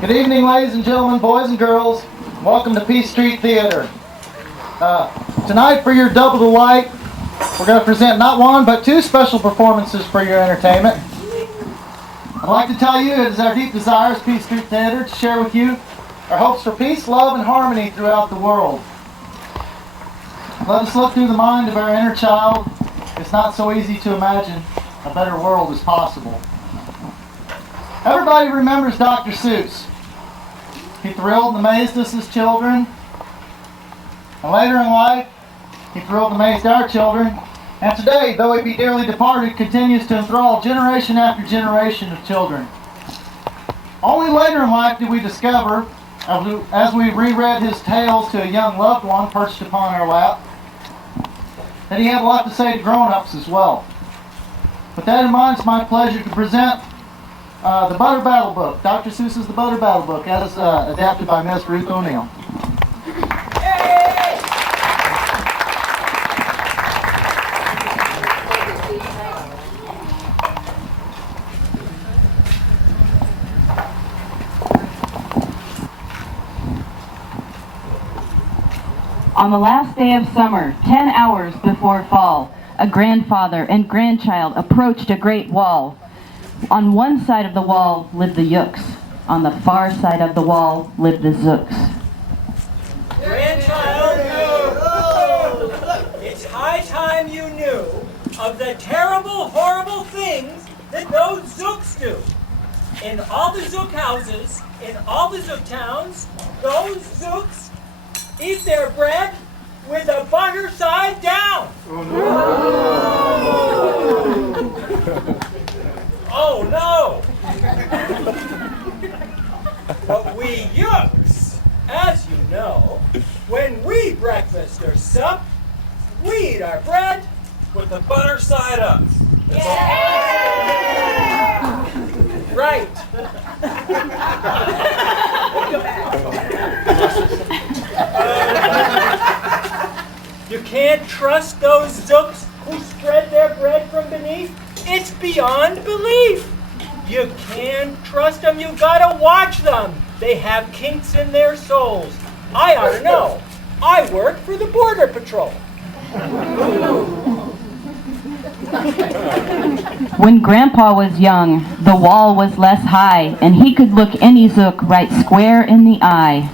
Good evening, ladies and gentlemen, boys and girls. Welcome to Peace Street Theater. Tonight, for your double delight, we're going to present not one, but two special performances for your entertainment. I'd like to tell you it is our deep desire as Peace Street Theater to share with you our hopes for peace, love, and harmony throughout the world. Let us look through the mind of our inner child. It's not so easy to imagine a better world is possible. Everybody remembers Dr. Seuss. He thrilled and amazed us as children. And later in life, he thrilled and amazed our children. And today, though he be dearly departed, continues to enthrall generation after generation of children. Only later in life did we discover, as we reread his tales to a young loved one perched upon our lap, that he had a lot to say to grown-ups as well. With that in mind, it's my pleasure to present the Butter Battle Book, Dr. Seuss's The Butter Battle Book, as adapted by Miss Ruth O'Neill. On the last day of summer, 10 hours before fall, a grandfather and grandchild approached a great wall. On one side of the wall lived the Yooks. On the far side of the wall lived the Zooks. Grandchild, it's high time you knew of the terrible, horrible things that those Zooks do. In all the Zook houses, in all the Zook towns, those Zooks eat their bread with the butter side down. Oh no! But we Yooks, as you know, when we breakfast or sup, we eat our bread with the butter side up. Yeah. Right. You can't trust those Zooks who spread their bread from beneath. It's beyond belief. You can't trust them. You gotta watch them. They have kinks in their souls. I ought to know. I work for the Border Patrol. When Grandpa was young, the wall was less high, and he could look any Zook right square in the eye.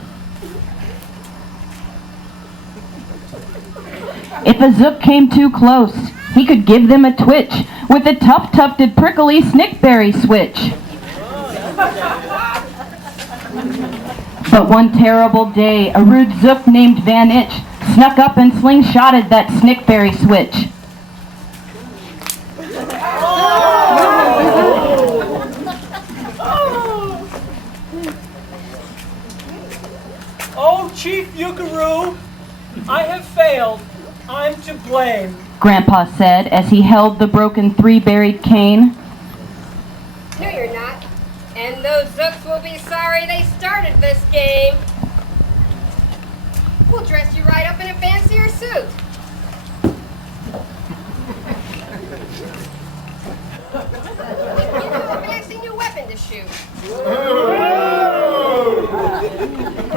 If a Zook came too close, he could give them a twitch with a tough-tufted prickly snickberry switch. But one terrible day, a rude Zook named Van Itch snuck up and slingshotted that snickberry switch. Oh, Chief Yukaroo, I have failed. I'm to blame. Grandpa said as he held the broken three-berried cane. No, you're not. And those Zooks will be sorry they started this game. We'll dress you right up in a fancier suit. Give you a fancy new weapon to shoot.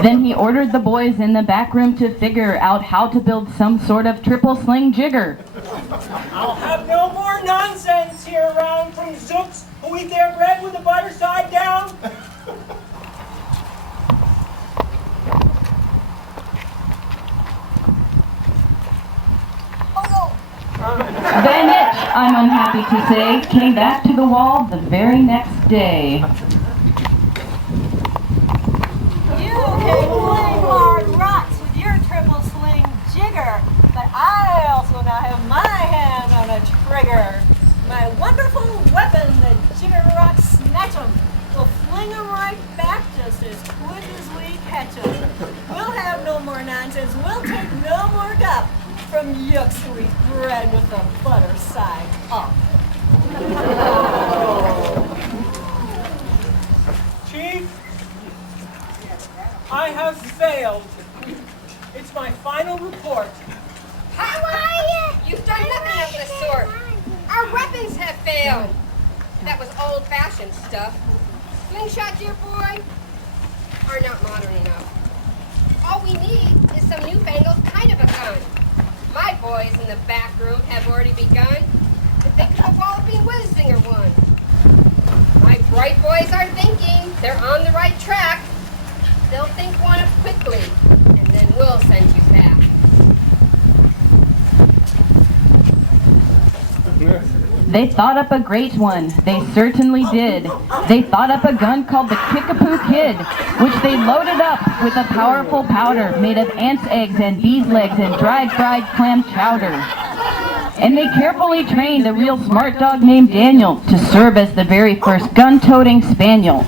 Then he ordered the boys in the back room to figure out how to build some sort of triple sling jigger. I'll have no more nonsense here around from Zooks who eat their bread with the butter side down. Van Itch, I'm unhappy to say, came back to the wall the very next day. You can fling hard rocks with your triple sling jigger, but I also now have my hand on a trigger. My wonderful weapon, the jigger rock snatch'em, will fling 'em right back just as quick as we catch 'em. We'll have no more nonsense. We'll take no more guff from Yooks who eat bread with the butter side up. Chief, I have failed. It's my final report. How are you? You've done nothing of the sort. Our weapons have failed. That was old-fashioned stuff. Slingshot, dear boy? are not modern enough. All we need is some newfangled kind of a gun. My boys in the back room have already begun to think of a walloping whiz-zinger one. My bright boys are thinking they're on the right track. They'll think one up quickly, and then we'll send you back. They thought up a great one, they certainly did. They thought up a gun called the Kickapoo Kid, which they loaded up with a powerful powder made of ants' eggs and bees' legs and dried fried clam chowder. And they carefully trained a real smart dog named Daniel to serve as the very first gun-toting spaniel.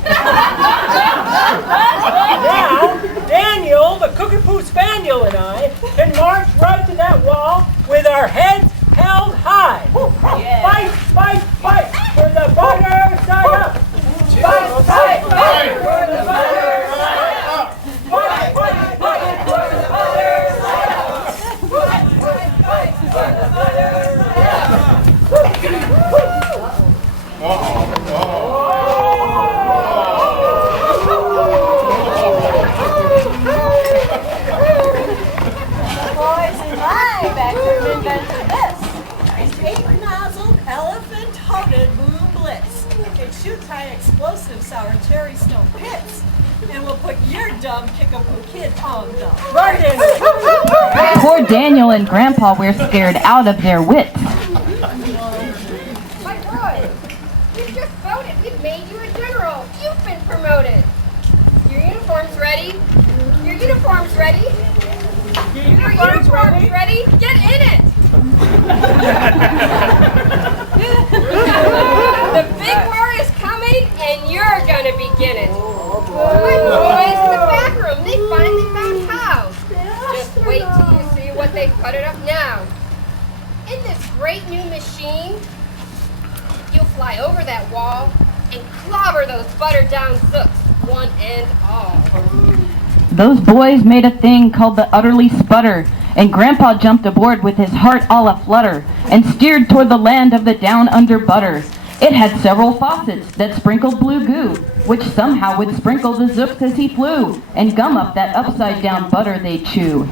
Now, Daniel, the Cockapoo Spaniel, and I can march right to that wall with our heads held high. Fight, fight, fight for the butter side up. Fight, fight, fight for the butter side up. Fight, fight, fight for the butter side up. Fight, fight, fight for the butter side Boys in my back room invented this. An 8-nozzle, elephant-toted boom blitz. It shoots high explosive sour cherry stone pits and will put your dumb Kickapoo Kid on the Right in. Poor Daniel and Grandpa were scared out of their wits. My boys, we've just voted. We've made you a general. You've been promoted. Your uniform's ready. Your uniform's ready. Your uniform's ready. Get in it. The big war is coming, and you're gonna begin it. My boys in the back room, they finally found how. Just wait till you see what they've putted up now. In this great new machine, you'll fly over that wall and clobber those buttered-down zooks, one and all. Those boys made a thing called the Utterly Sputter, and Grandpa jumped aboard with his heart all a-flutter and steered toward the land of the down-under butter. It had several faucets that sprinkled blue goo, which somehow would sprinkle the zooks as he flew and gum up that upside-down butter they chew.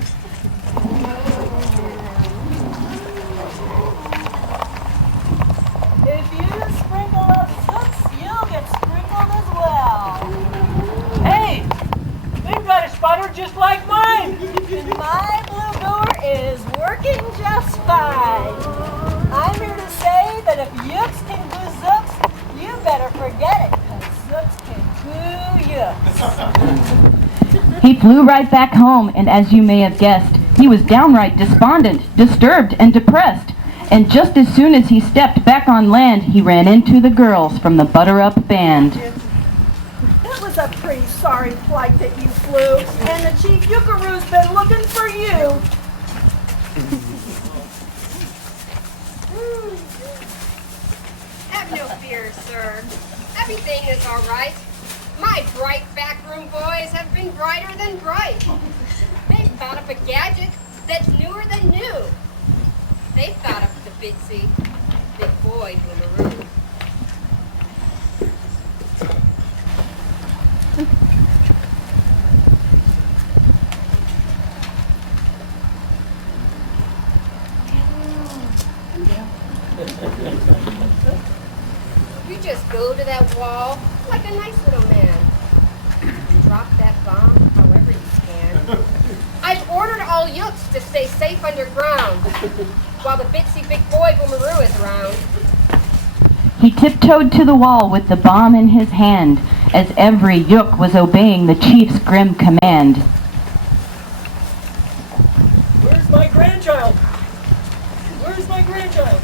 If you sprinkle up zooks, you'll get sprinkled as well. Hey, they've got a sputter just like mine. And my blue gooer is working just fine. I'm here to say that if yooks can goo zooks, you better forget it, because zooks can goo yooks. He flew right back home, and as you may have guessed, he was downright despondent, disturbed, and depressed. And just as soon as he stepped back on land, he ran into the girls from the Butter Up Band. It was a pretty sorry flight that you flew, and the Chief Yukaroo's been looking for you. Have no fear, sir. Everything is all right. My bright backroom boys have been brighter than bright. They've thought up a gadget that's newer than new. They thought up the bitsy big boy boomeroo. You just go to that wall like a nice little man. Drop that bomb however you can. I've ordered all yooks to stay safe underground while the bitsy big boy boomeroo is around. He tiptoed to the wall with the bomb in his hand, as every yook was obeying the chief's grim command. Where's my grandchild? Where's my grandchild?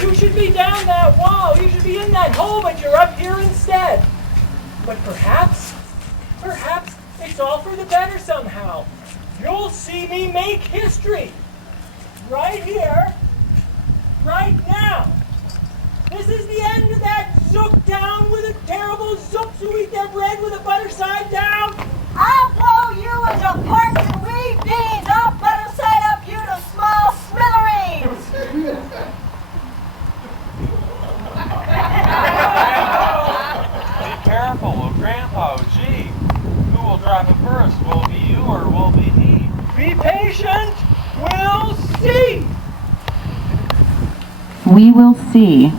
You should be down that wall. You should be in that hole, but you're up here instead. But perhaps it's all for the better somehow. You'll see me make history. Right here, right now. This is the end of that zook town with the terrible zooks who eat their bread with a butter side down. I'll blow you into parts and wheat beans. I'll butter side up you to small smithereens. Be careful, oh, Grandpa, gee. drop it first? Will it be you or will it be he? Be patient. We'll see. We will see.